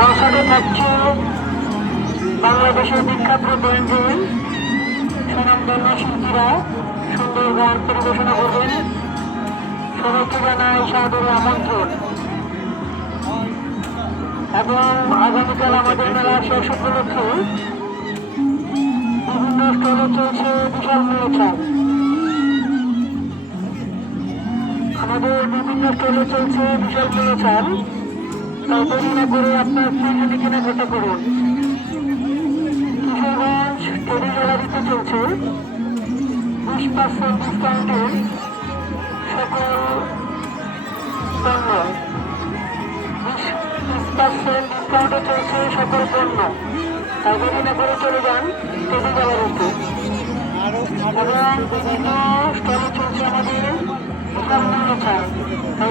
থাকছে বাংলাদেশের বিখ্যাত ব্যান্ডের সুনামধন্য শিল্পীরা সুন্দর গান পরিবেশনা করবেন। সবাইকে জানাই সাদর আমন্ত্রণ। এবং আগামীকাল আমাদের মেলা শেষ উপলক্ষে বিভিন্ন স্টলে চলছে বিশাল মেলা। আমাদের বিভিন্ন স্টলে চলছে বিশাল মেলা। না করে আপনার প্রয়োজনে কেনাকাটা করুন। কিশোরগঞ্জ টেরি চলছে। বিশ পার্সেন্ট ডিসকাউন্টে সকল পণ্য। বিশ পার্সেন্ট চলছে সকল পণ্য। তাই না করে চলে যান টেরি গ্যালারিতে। এবং বিভিন্ন স্টলে চলছে আমাদের তাই